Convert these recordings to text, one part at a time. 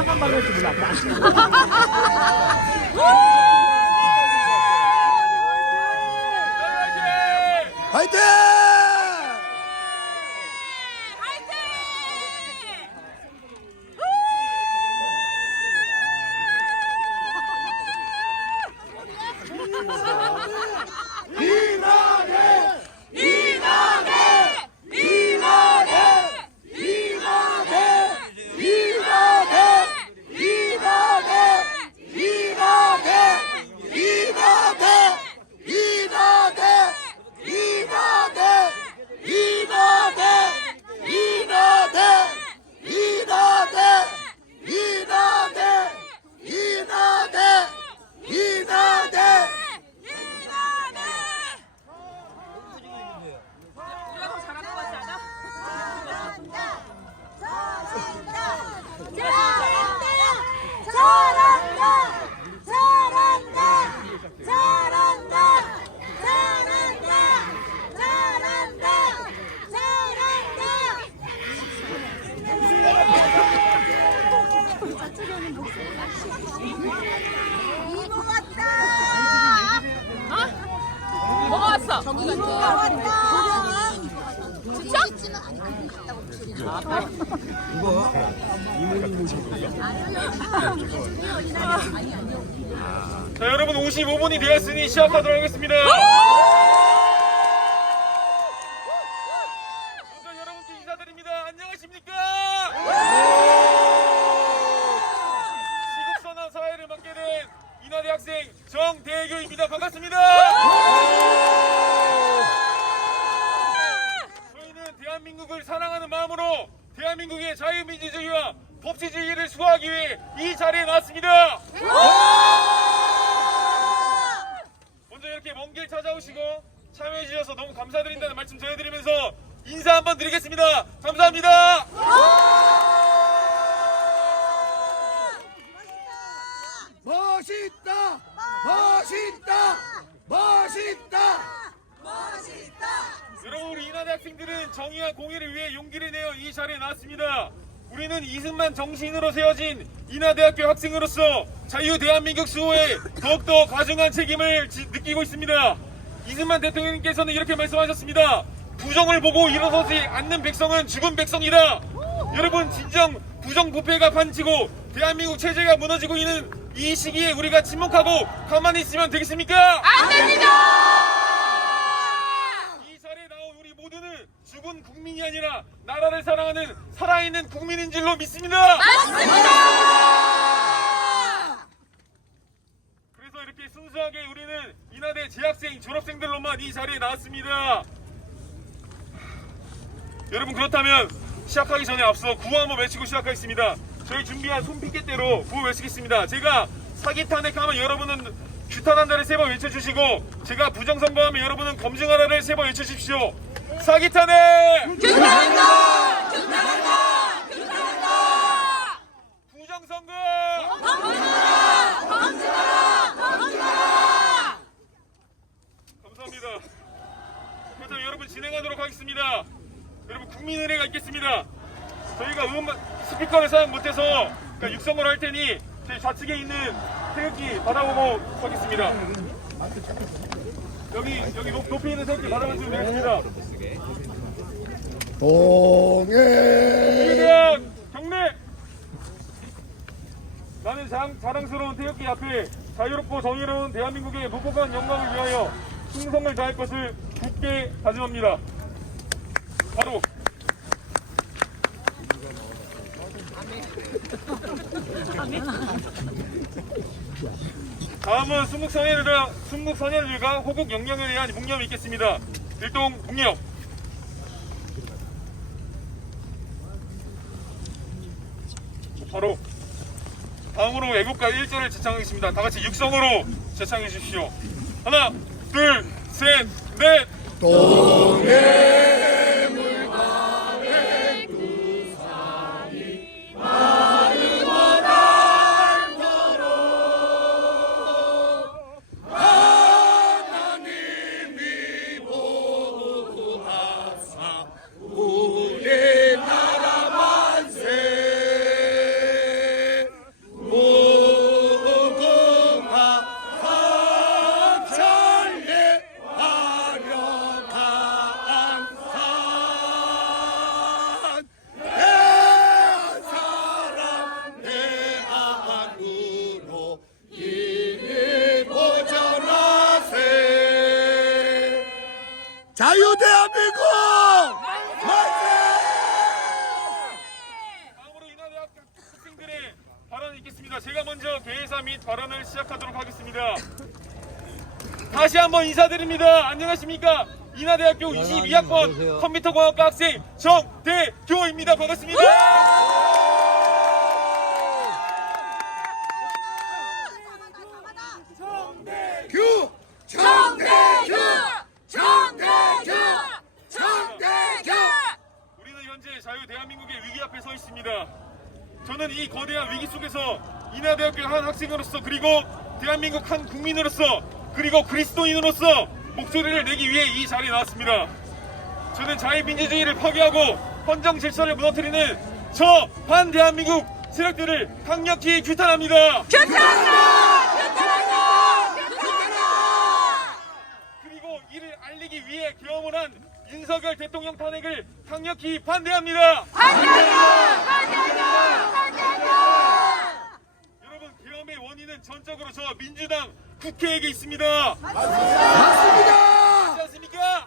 상한 말을 할줄 몰라. 화이팅! 뭐가 왔어? 이모가 왔다. 진짜? 자, 여러분 55분이 되었으니 시작하도록 하겠습니다. 먼저 여러분께 인사드립니다. 안녕하십니까? 시국선언 사회를 맡게 된 인하대 학생 정대교입니다. 반갑습니다. 저희는 대한민국을 사랑하는 마음으로 대한민국의 자유민주주의와 법치주의를 수호하기 위해 이 자리에 나왔습니다. 먼저 이렇게 먼 길 찾아오시고 참여해 주셔서 너무 감사드린다는 말씀 전해드리면서 인사 한번 드리겠습니다. 감사합니다. 멋있다! 멋있다! 멋있다! 여러분, 우리 인하대 학생들은 정의와 공의를 위해 용기를 내어 이 자리에 나왔습니다. 우리는 이승만 정신으로 세워진 인하대학교 학생으로서 자유 대한민국 수호에 더욱더 가중한 책임을 느끼고 있습니다. 이승만 대통령님께서는 이렇게 말씀하셨습니다. 부정을 보고 일어서지 않는 백성은 죽은 백성이다. 여러분, 진정 부정부패가 판치고 대한민국 체제가 무너지고 있는 이 시기에 우리가 침묵하고 가만히 있으면 되겠습니까? 안 됩니다! 이 자리에 나온 우리 모두는 죽은 국민이 아니라 나라를 사랑하는 살아있는 국민인 줄로 믿습니다. 맞습니다! 그래서 이렇게 순수하게 우리는 인하대 재학생, 졸업생들로만 이 자리에 나왔습니다. 여러분, 그렇다면 시작하기 전에 앞서 구호 한번 외치고 시작하겠습니다. 저희 준비한 손피켓대로 구호 외치겠습니다. 제가 사기 탄핵하면 여러분은 규탄한다를 3번 외쳐주시고, 제가 부정선거하면 여러분은 검증하라를 3번 외쳐주십시오. 사기 탄핵! 규탄한다! 규탄한다! 규탄한다! 부정선거! 검증하라! 검증하라! 검증하라! 감사합니다. 그렇다면 여러분 진행하도록 하겠습니다. 여러분, 국민은혜가 있겠습니다. 저희가 스피커를 사용 못해서 육성을 할 테니 저희 좌측에 있는 태극기 받아보고 서겠습니다. 여기 높이 있는 태극기 받아보시면 되겠습니다. 동해 대학 경례! 나는 자랑스러운 태극기 앞에 자유롭고 정의로운 대한민국의 무고한 영광을 위하여 충성을 다할 것을 굳게 다짐합니다. 바로 다음은 순국선열들과 호국 영령에 대한 묵념이 있겠습니다. 일동 묵념. 바로 다음으로 애국가 1절을 제창하겠습니다. 다같이 육성으로 제창해 주십시오. 하나, 둘, 셋, 넷. 동해 자유대한민국 만세! 다음으로 인하대학교 학생들의 발언이 있겠습니다. 제가 먼저 개회사 및 발언을 시작하도록 하겠습니다. 다시 한번 인사드립니다. 안녕하십니까? 인하대학교 22학번 컴퓨터공학과 학생 정대교입니다. 반갑습니다. 규! 정대규! 정대규! 정대규! 우리는 현재 자유 대한민국의 위기 앞에 서 있습니다. 저는 이 거대한 위기 속에서 인하대학교 한 학생으로서 그리고 대한민국 한 국민으로서 그리고 그리스도인으로서 목소리를 내기 위해 이 자리에 나왔습니다. 저는 자유민주주의를 파괴하고 헌정 질서를 무너뜨리는 저 반대한민국 세력들을 강력히 규탄합니다. 그리고 이를 알리기 위해 계엄을 한 윤석열 대통령 탄핵을 강력히 반대합니다. 여러분, 계엄의 원인은 전적으로 저 민주당 국회에게 있습니다. 맞습니다! 맞지 않습니까?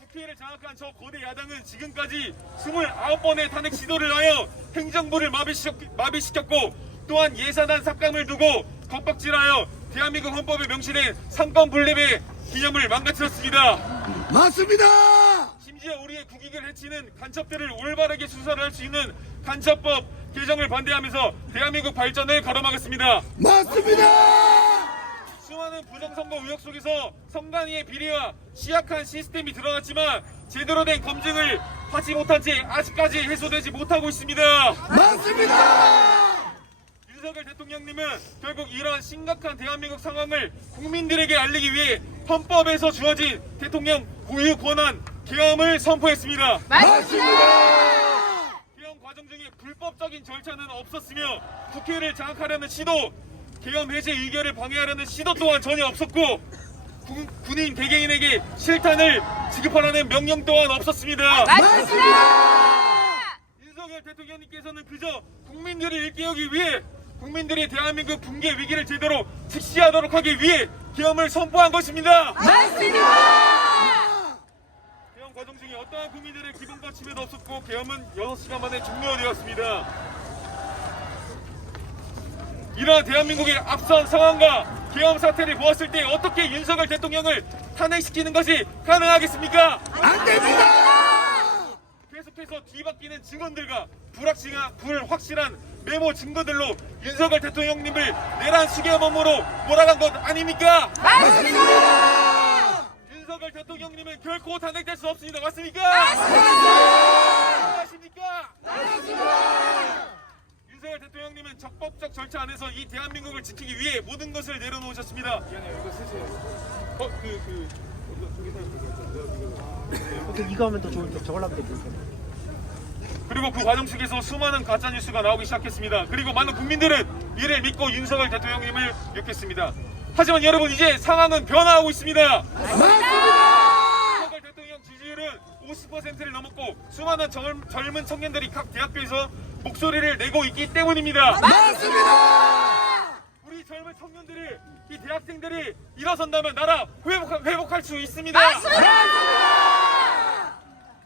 국회를 장악한 저 거대 야당은 지금까지 29번의 탄핵 시도를 하여 행정부를 마비시켰고 또한 예산안 삭감을 두고 겁박질하여 대한민국 헌법에 명시된 삼권 분립의 기념을 망가뜨렸습니다. 맞습니다! 심지어 우리의 국익을 해치는 간첩들을 올바르게 수사를 할 수 있는 간첩법 개정을 반대하면서 대한민국 발전을 가로막았습니다. 맞습니다! 수많은 부정선거 의혹 속에서 선관위의 비리와 취약한 시스템이 드러났지만 제대로 된 검증을 하지 못한 채 아직까지 해소되지 못하고 있습니다. 맞습니다! 윤석열 대통령님은 결국 이러한 심각한 대한민국 상황을 국민들에게 알리기 위해 헌법에서 주어진 대통령 고유 권한 계엄을 선포했습니다. 맞습니다! 계엄 과정 중에 불법적인 절차는 없었으며 국회를 장악하려는 시도, 계엄 해제 의결을 방해하려는 시도 또한 전혀 없었고 군인 개개인에게 실탄을 지급하라는 명령 또한 없었습니다. 윤석열 대통령님께서는 그저 국민들을 일깨우기 위해 국민들이 대한민국 붕괴 위기를 제대로 직시하도록 하기 위해 계엄을 선포한 것입니다. 계엄 과정 중에 어떠한 국민들의 기본과 침해도 없었고 계엄은 6시간 만에 종료되었습니다. 이러한 대한민국의 앞선 상황과 계엄 사태를 보았을 때 어떻게 윤석열 대통령을 탄핵시키는 것이 가능하겠습니까? 안 됩니다! 계속해서 뒤바뀌는 증언들과 불확실한 메모 증거들로 윤석열 대통령님을 내란 수개범으로 몰아간 것 아닙니까? 맞습니다! 윤석열 대통령님은 결코 탄핵될 수 없습니다. 맞습니까? 맞습니까? 윤석열 대통령님은 적법적 절차 안에서 이 대한민국을 지키기 위해 모든 것을 내려놓으셨습니다. 미안해요. 이거 쓰세요. 이거 하면 더 좋을 때 저걸 하면 되겠어. 그리고 그 과정 속에서 수많은 가짜뉴스가 나오기 시작했습니다. 그리고 많은 국민들은 이를 믿고 윤석열 대통령님을 욕했습니다. 하지만 여러분, 이제 상황은 변화하고 있습니다. 맞습니다! 윤석열 대통령 지지율은 50%를 넘었고 수많은 젊은 청년들이 각 대학교에서 목소리를 내고 있기 때문입니다. 맞습니다! 우리 젊은 청년들이, 이 대학생들이 일어선다면 나라 회복할 수 있습니다.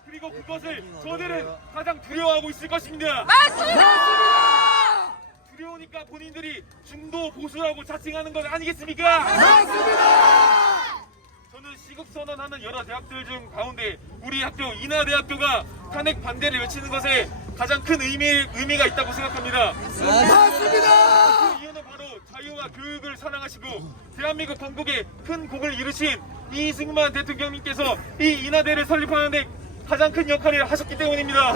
그리고 그것을 저들은 가장 두려워하고 있을 것입니다. 두려우니까 본인들이 중도 보수라고 자칭하는 것 아니겠습니까? 맞습니다! 저는 시국선언하는 여러 대학들 중 가운데 우리 학교 인하대학교가 탄핵 반대를 외치는 것에 가장 큰 의미가 있다고 생각합니다. 맞습니다! 그 이유는 바로 자유와 교육을 사랑하시고 대한민국 건국에 큰 공을 이루신 이승만 대통령님께서 이 인하대를 설립하는 데 가장 큰 역할을 하셨기 때문입니다.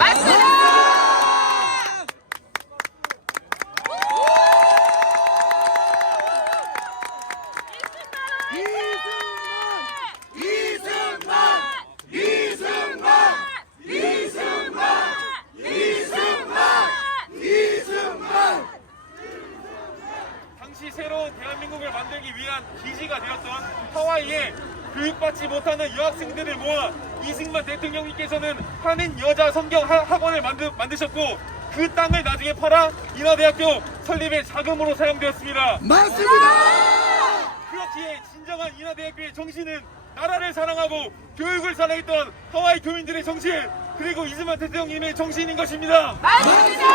당시 새로운 대한민국을 만들기 위한 기지가 되었던 하와이에 교육받지 못하는 여학생들을 모아 이승만 대통령님께서는 한인 여자 성경 학원을 만드셨고 그 땅을 나중에 팔아 인하대학교 설립의 자금으로 사용되었습니다. 맞습니다! 그렇기에 진정한 인하대학교의 정신은 나라를 사랑하고 교육을 사랑했던 하와이 교민들의 정신, 그리고 이승만 대통령님의 정신인 것입니다. 맞습니다.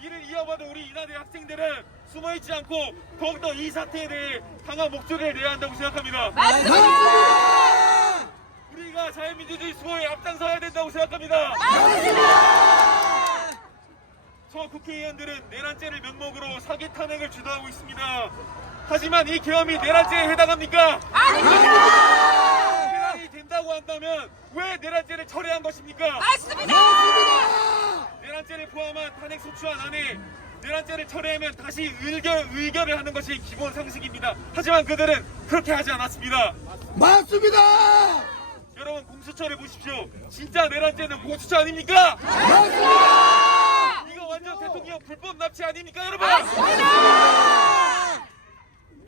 이를 이어받은 우리 인하대 학생들은 숨어있지 않고 더욱더 이 사태에 대해 강한 목소리를 내야 한다고 생각합니다. 맞습니다. 우리가 자유민주주의 수호에 앞장서야 된다고 생각합니다. 저 국회의원들은 내란죄를 명목으로 사기 탄핵을 주도하고 있습니다. 하지만 이 계엄이 내란죄에 해당합니까? 아닙니다. 해당이 된다고 한다면 왜 내란죄를 철회한 것입니까? 맞습니다. 내란죄를 포함한 탄핵 소추안 안에 내란죄를 철회하면 다시 의결을 하는 것이 기본 상식입니다. 하지만 그들은 그렇게 하지 않았습니다. 맞습니다. 여러분, 공수처를 보십시오. 진짜 내란죄는 공수처 아닙니까? 맞습니다. 이거 완전 대통령 불법 납치 아닙니까, 여러분?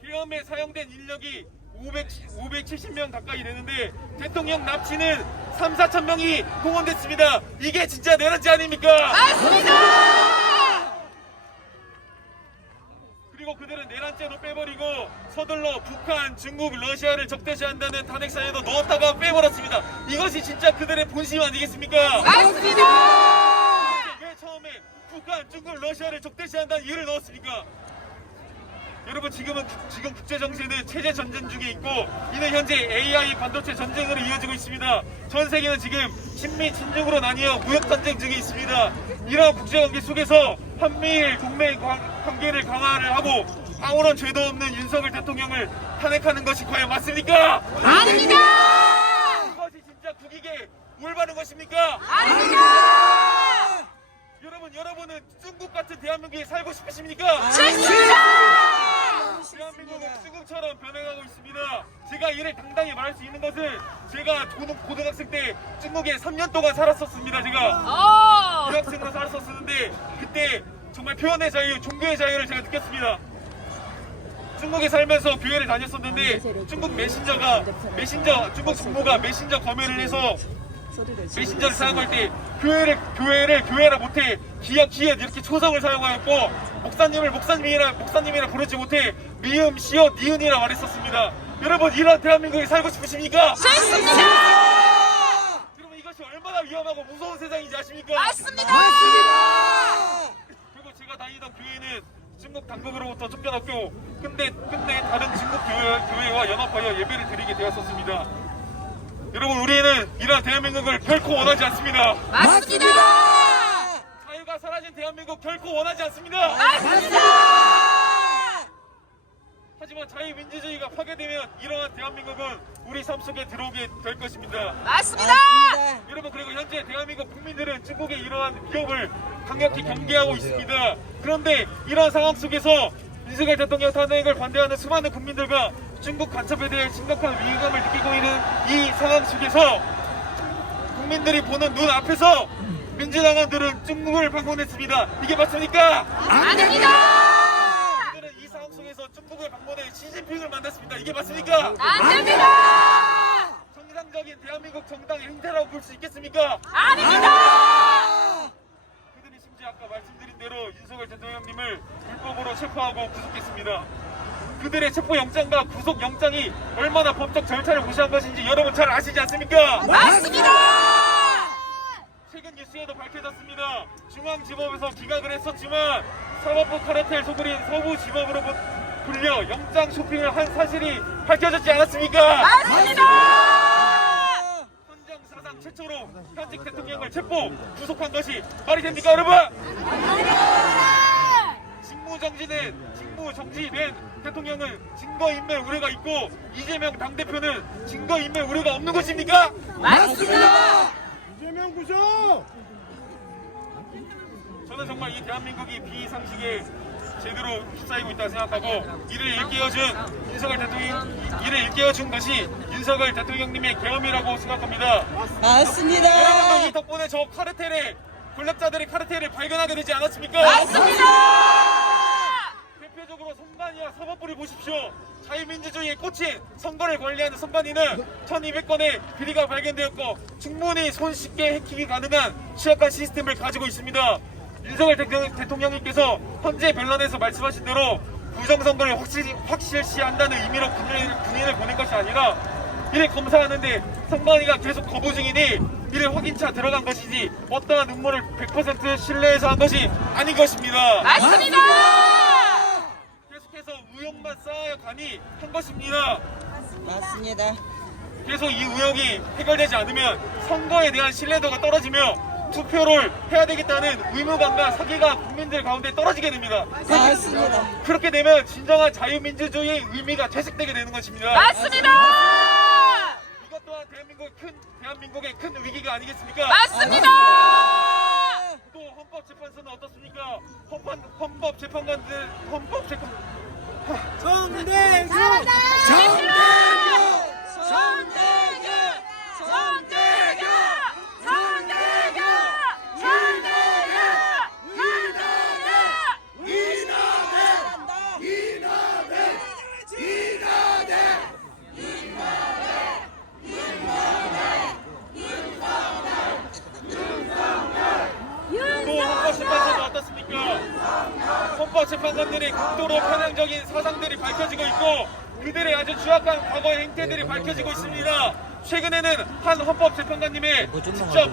계엄에 사용된 인력이 570명 가까이 되는데 대통령 납치는 3,4천 명이 동원됐습니다. 이게 진짜 내란죄 아닙니까? 맞습니다. 그리고 그들은 내란죄로 빼버리고 서둘러 북한, 중국, 러시아를 적대시한다는 탄핵사에도 넣었다가 빼버렸습니다. 이것이 진짜 그들의 본심 아니겠습니까? 맞습니다. 왜 처음에 북한, 중국, 러시아를 적대시한다는 이유를 넣었습니까? 여러분, 지금 국제 정세는 체제 전쟁 중에 있고 이는 현재 AI 반도체 전쟁으로 이어지고 있습니다. 전 세계는 지금 친미 친중으로 나뉘어 무역 전쟁 중에 있습니다. 이러한 국제 관계 속에서 한미일 동맹 관계를 강화를 하고 아무런 죄도 없는 윤석열 대통령을 탄핵하는 것이 과연 맞습니까? 아닙니다. 이것이 진짜 국익에 올바른 것입니까? 아닙니다. 여러분은 중국 같은 대한민국에 살고 싶으십니까? 싫습니다. 대한민국은 중국처럼 변해가고 있습니다. 제가 이를 당당히 말할 수 있는 것은 제가 고등학생 때 중국에 3년 동안 살았었습니다. 제가 유학생으로 살았었는데 그때 정말 표현의 자유, 종교의 자유를 제가 느꼈습니다. 중국에 살면서 교회를 다녔었는데 중국 중국 정부가 메신저 검열을 해서 메신저를 사용할 때 교회를 교회라 못해 기얏 이렇게 초성을 사용하였고 목사님을 목사님이라 부르지 못해 미음, 시옷, 니은이라 말했었습니다. 여러분, 이런 대한민국에 살고 싶으십니까? 싫습니다. 여러분, 이것이 얼마나 위험하고 무서운 세상인지 아십니까? 맞습니다. 그리고 제가 다니던 교회는 중국 당국으로부터 쫓겨났고 근데 다른 중국 교회와 연합하여 예배를 드리게 되었었습니다. 여러분, 우리는 이런 대한민국을 결코 원하지 않습니다. 맞습니다. 자유가 사라진 대한민국 결코 원하지 않습니다. 맞습니다. 하지만 자유민주주의가 파괴되면 이러한 대한민국은 우리 삶 속에 들어오게 될 것입니다. 맞습니다. 여러분, 그리고 현재 대한민국 국민들은 중국의 이러한 위협을 강력히 경계하고 있습니다. 그런데 이러한 상황 속에서 윤석열 대통령 탄핵을 반대하는 수많은 국민들과 중국 간첩에 대해 심각한 위기감을 느끼고 있는 이 상황 속에서 국민들이 보는 눈 앞에서 민주당원들은 중국을 방문했습니다. 이게 맞습니까? 아닙니다. 그들은 이 상황 속에서 중국을 방문해 시진핑을 만났습니다. 이게 맞습니까? 안 됩니다. 정상적인 대한민국 정당의 행태라고 볼 수 있겠습니까? 아닙니다. 그들이 심지어 아까 말씀드린 대로 윤석열 대통령님을 불법으로 체포하고 구속했습니다. 그들의 체포영장과 구속영장이 얼마나 법적 절차를 무시한 것인지 여러분 잘 아시지 않습니까? 맞습니다. 최근 뉴스에도 밝혀졌습니다. 중앙지법에서 기각을 했었지만 사법부 카르텔 소굴인 서부지법으로 불려 영장 쇼핑을 한 사실이 밝혀졌지 않았습니까? 맞습니다. 헌정 사상 최초로 현직 대통령을 체포, 구속한 것이 말이 됩니까, 여러분? 직무 정지된 대통령은 증거인멸 우려가 있고 이재명 당대표는 증거인멸 우려가 없는 것입니까? 맞습니다. 이재명 구속! 저는 정말 이 대한민국이 비상식에 제대로 휩싸이고 있다고 생각하고 이를 일깨워준 것이 윤석열 대통령님의 계엄이라고 생각합니다. 맞습니다. 여러분도 이 덕분에 저 권력자들의 카르텔을 발견하게 되지 않았습니까? 맞습니다. 대표적으로 선관위와 사법부를 보십시오. 자유민주주의의 꽃인 선거를 관리하는 선관위는 1200건의 비리가 발견되었고 충분히 손쉽게 해킹이 가능한 취약한 시스템을 가지고 있습니다. 윤석열 대통령님께서 헌재 변론에서 말씀하신 대로 부정선거를 확실시한다는 의미로 군인을 보낸 것이 아니라 이를 검사하는데 선관위가 계속 거부 중이니 이를 확인차 들어간 것이지 어떠한 음모를 100% 신뢰해서 한 것이 아닌 것입니다. 맞습니다. 계속해서 의혹만 쌓아가니 한 것입니다. 맞습니다. 계속 이 의혹이 해결되지 않으면 선거에 대한 신뢰도가 떨어지며 투표를 해야 되겠다는 의무감과 사기가 국민들 가운데 떨어지게 됩니다. 맞습니다. 그렇게 되면 진정한 자유민주주의의 의미가 퇴색되게 되는 것입니다. 맞습니다. 이것 또한 대한민국의 큰 위기가 아니겠습니까? 맞습니다. 또 헌법재판소는 어떻습니까? 헌법재판관 정대규 또 헌법재판소는 어떻습니까? 헌법재판관들의 극도로 편향적인 사상들이 밝혀지고 있고 그들의 아주 추악한 과거의 행태들이 밝혀지고 있습니다. 최근에는 한 헌법재판관님의 직접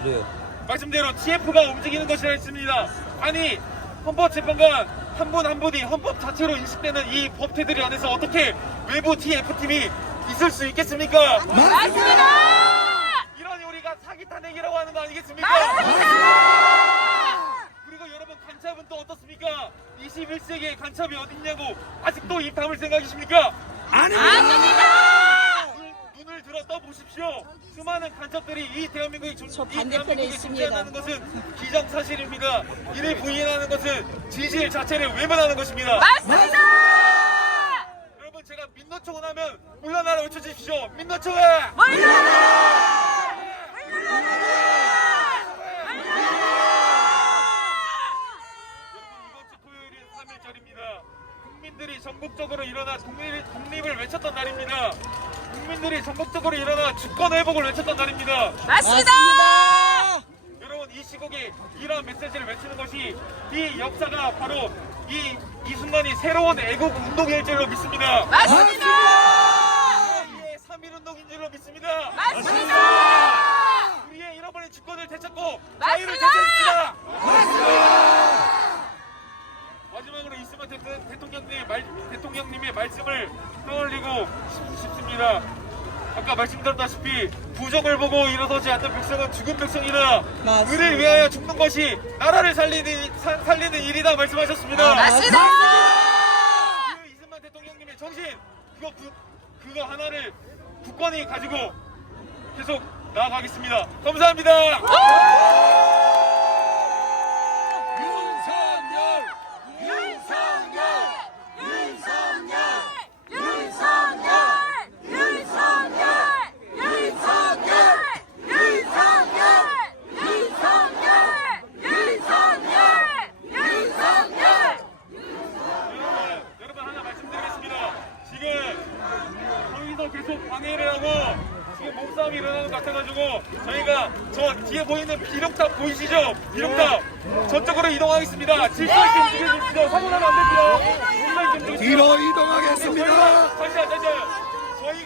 말씀대로 TF가 움직이는 것이라 했습니다. 아니 헌법재판관 한 분 한 분이 헌법 자체로 인식되는 이 법태들이 안에서 어떻게 외부 TF팀이 있을 수 있겠습니까? 맞습니다. 이러니 우리가 사기 탄핵이라고 하는 거 아니겠습니까? 그리고 여러분 간첩은 또 어떻습니까? 21세기에 간첩이 어딨냐고 아직도 입 다물 생각이십니까? 아닙니다. 눈을 들어 떠보십시오. 수많은 간첩들이 이 대한민국에 반대편에 있습니다. 존재한다는 것은 기정사실입니다. 이를 부인하는 것은 진실 자체를 외면하는 것입니다. 맞습니다. 여러분 제가 민노총을 하면 물러나라 외쳐주십시오. 민노총아! 이번 주 토요일인 3일절입니다. 국민들이 전국적으로 일어나 독립을 외쳤던 날입니다. 국민들이 전국적으로 일어나 주권 회복을 외쳤던 날입니다. 맞습니다. 여러분 이 시국에 이러한 메시지를 외치는 것이 이 역사가 바로 이 순간이 새로운 애국 운동일 줄로 믿습니다. 맞습니다. 우리의 3.1운동인 줄로 믿습니다. 맞습니다. 우리의 잃어버린 주권을 되찾고 맞습니다. 자유를 되찾읍시다. 마지막으로 이스만 대통령님의 말씀을 떠올리고 싶습니다. 아까 말씀드렸다시피 부정을 보고 일어서지 않는 백성은 죽은 백성이라 맞습니다. 그를 위하여 죽는 것이 나라를 살리는 일이다 말씀하셨습니다. 맞습니다. 그 이승만 대통령님의 정신 그거 하나를 굳건히 가지고 계속 나아가겠습니다. 감사합니다. 여러분 하나 말씀드리겠습니다. 지금 저희도 계속 방해를 하고 지금 몸싸움이 일어나는 것 같아가지고 저희가 저 뒤에 보이는 비룡탑 보이시죠? 비룡탑 저쪽으로 이동하겠습니다. 질서 있게 움직여주십시오. 사고 나면 안 됩니다.